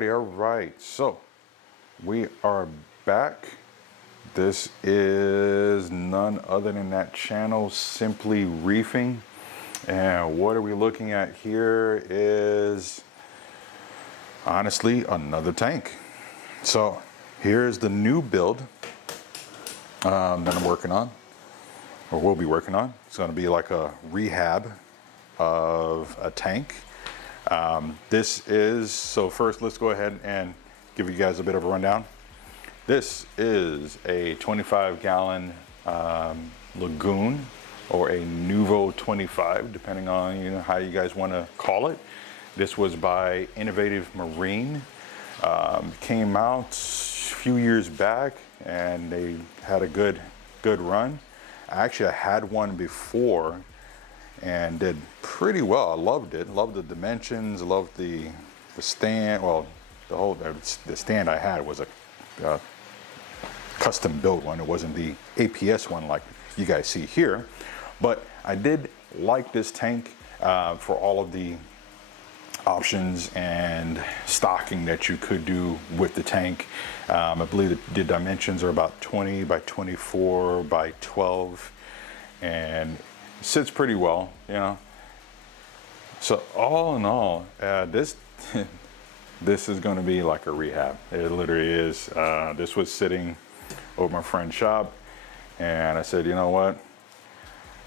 right. So we are back. This is none other than that channel, Simply Reefing. And what are we looking at here is honestly another tank. So here's the new build that I'm working on, or will be working on. It's going to be like a rehab of a tank. This is, so first let's go ahead and give you guys a bit of a rundown. This is a 25-gallon lagoon, or a Nuvo 25, depending on how you guys want to call it. This was by Innovative Marine. Came out a few years back, and they had a good run. I actually had one before and did pretty well. I loved it. Loved the dimensions. Loved the stand. Well, the stand I had was a custom built one. It wasn't the APS one like you guys see here. But I did like this tank for all of the options and stocking that you could do with the tank. I believe the dimensions are about 20 by 24 by 12, and it sits pretty well, So all in all, this is going to be like a rehab. It literally is. This was sitting over my friend's shop, and I said, you know what?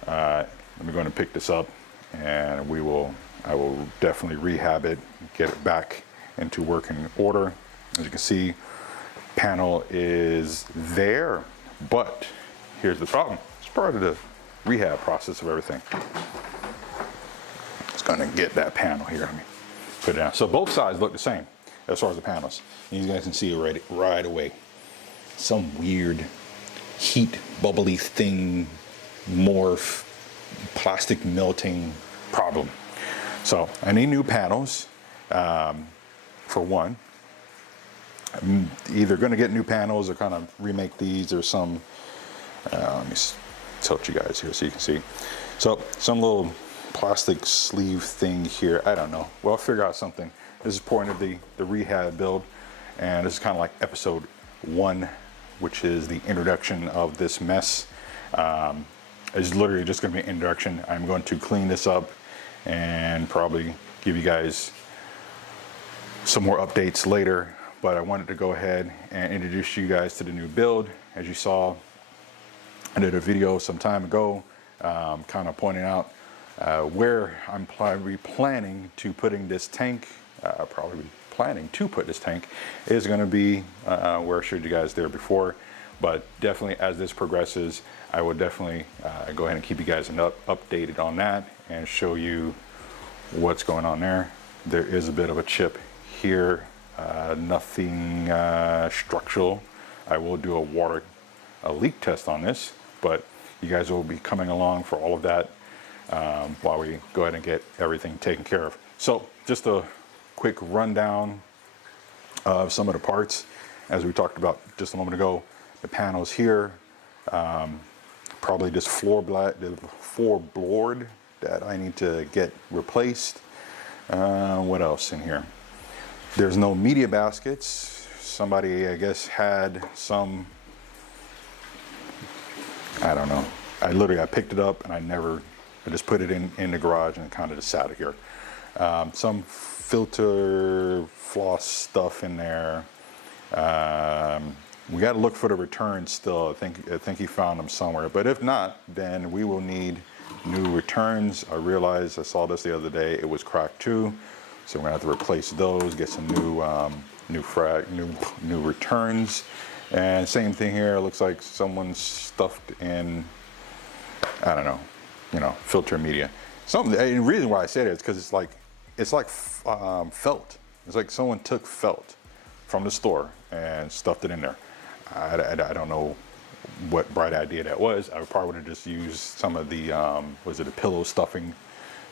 I'm going to pick this up, and I will definitely rehab it, get it back into working order. As you can see, panel is there, but here's the problem. It's part of the rehab process of everything. It's going to get that panel here. Let me put it down. So both sides look the same as far as the panels. And you guys can see it right away. Some weird heat bubbly thing, morph, plastic melting problem. So I need new panels, for one. I'm either going to get new panels or kind of remake these, or some, let me tilt you guys here so you can see. So some little plastic sleeve thing here, I don't know. We'll figure out something. This is part of the rehab build, and this is kind of like episode 1, which is the introduction of this mess. It's literally just going to be an introduction. I'm going to clean this up and probably give you guys some more updates later, but I wanted to go ahead and introduce you guys to the new build. As you saw, I did a video some time ago, kind of pointing out where I'm probably planning to putting this tank, is going to be where I showed you guys there before. But definitely, as this progresses, I will definitely go ahead and keep you guys updated on that and show you what's going on there. There is a bit of a chip here, nothing structural. I will do a leak test on this, but you guys will be coming along for all of that while we go ahead and get everything taken care of. So just a quick rundown of some of the parts. As we talked about just a moment ago, the panels here, probably this floorboard that I need to get replaced. What else in here? There's no media baskets. Somebody, I guess, had some, I don't know. I picked it up and I just put it in the garage and kind of just sat it here. Some filter floss stuff in there. We got to look for the returns still. I think he found them somewhere. But if not, then we will need new returns. I realized I saw this the other day. It was cracked too, so we're gonna have to replace those. Get some new returns. And same thing here. It looks like someone stuffed in, I don't know, filter media. The reason why I say that is because it's like felt. It's like someone took felt from the store and stuffed it in there. I don't know what bright idea that was. I probably would have just used some of the, was it a pillow stuffing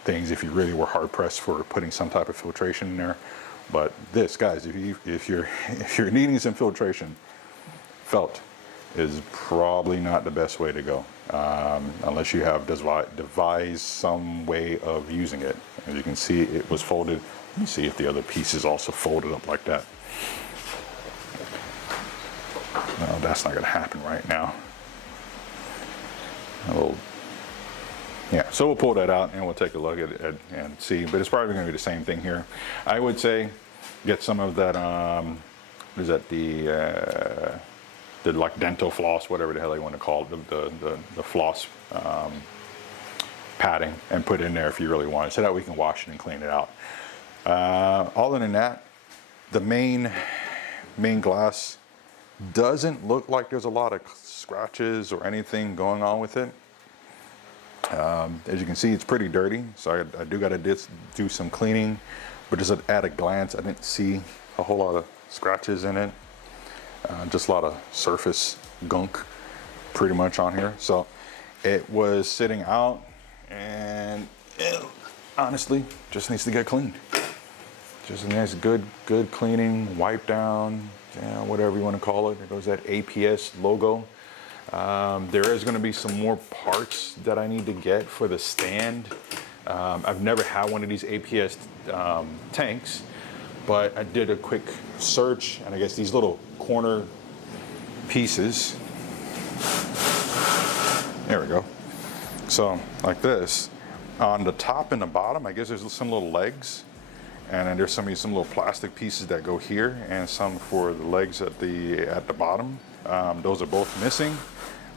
things if you really were hard pressed for putting some type of filtration in there. But this, guys, if you're needing some filtration, felt is probably not the best way to go, unless you have devised some way of using it. As you can see, it was folded. Let me see if the other piece is also folded up like that. No, that's not gonna happen right now. Yeah, so we'll pull that out and we'll take a look at it and see, but it's probably gonna be the same thing here. I would say get some of that, what is that, the like dental floss, whatever the hell you want to call it, the floss padding, and put it in there if you really want it, so that we can wash it and clean it out. Other than that, the main glass doesn't look like there's a lot of scratches or anything going on with it. As you can see, it's pretty dirty, so I do got to do some cleaning, but just at a glance, I didn't see a whole lot of scratches in it. Just a lot of surface gunk pretty much on here. So it was sitting out, and it honestly just needs to get cleaned. Just a nice good cleaning, wipe down, whatever you want to call it. There goes that APS logo. There is going to be some more parts that I need to get for the stand. I've never had one of these APS tanks, but I did a quick search, and I guess these little corner pieces, there we go. So like this, on the top and the bottom, I guess there's some little legs, and then there's some little plastic pieces that go here, and some for the legs at the bottom. Those are both missing.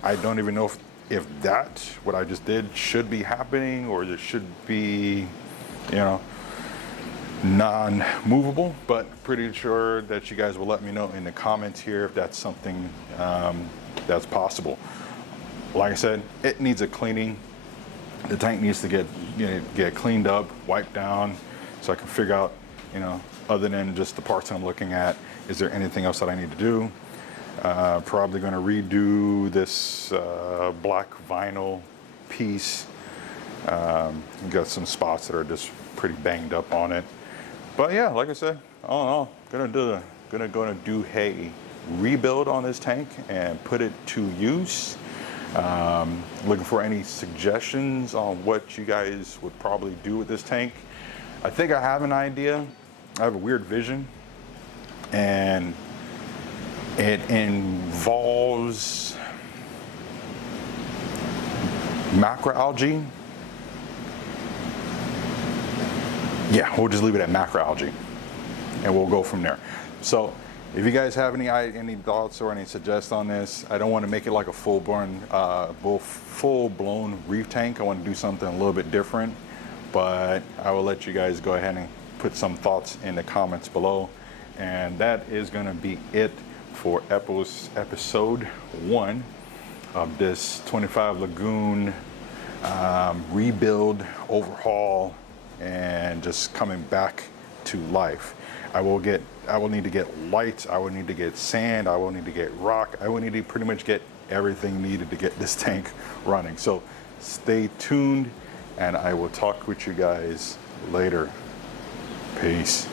I don't even know if that, what I just did, should be happening, or there should be, non-movable, but pretty sure that you guys will let me know in the comments here if that's something that's possible. Like I said, it needs a cleaning. The tank needs to get cleaned up, wiped down, so I can figure out, other than just the parts I'm looking at, is there anything else that I need to do? Probably going to redo this black vinyl piece. Got some spots that are just pretty banged up on it. But yeah, like I said, all in all, gonna do a rebuild on this tank and put it to use. Looking for any suggestions on what you guys would probably do with this tank. I think I have an idea. I have a weird vision, and it involves macroalgae. Yeah, we'll just leave it at macroalgae, and we'll go from there. So if you guys have any thoughts or any suggestions on this, I don't want to make it like a full-blown reef tank. I want to do something a little bit different, but I will let you guys go ahead and put some thoughts in the comments below. And that is going to be it for episode 1 of this 25 Lagoon rebuild, overhaul, and just coming back to life. I will need to get lights, I will need to get sand, I will need to get rock, I will need to pretty much get everything needed to get this tank running. So stay tuned, and I will talk with you guys later. Peace.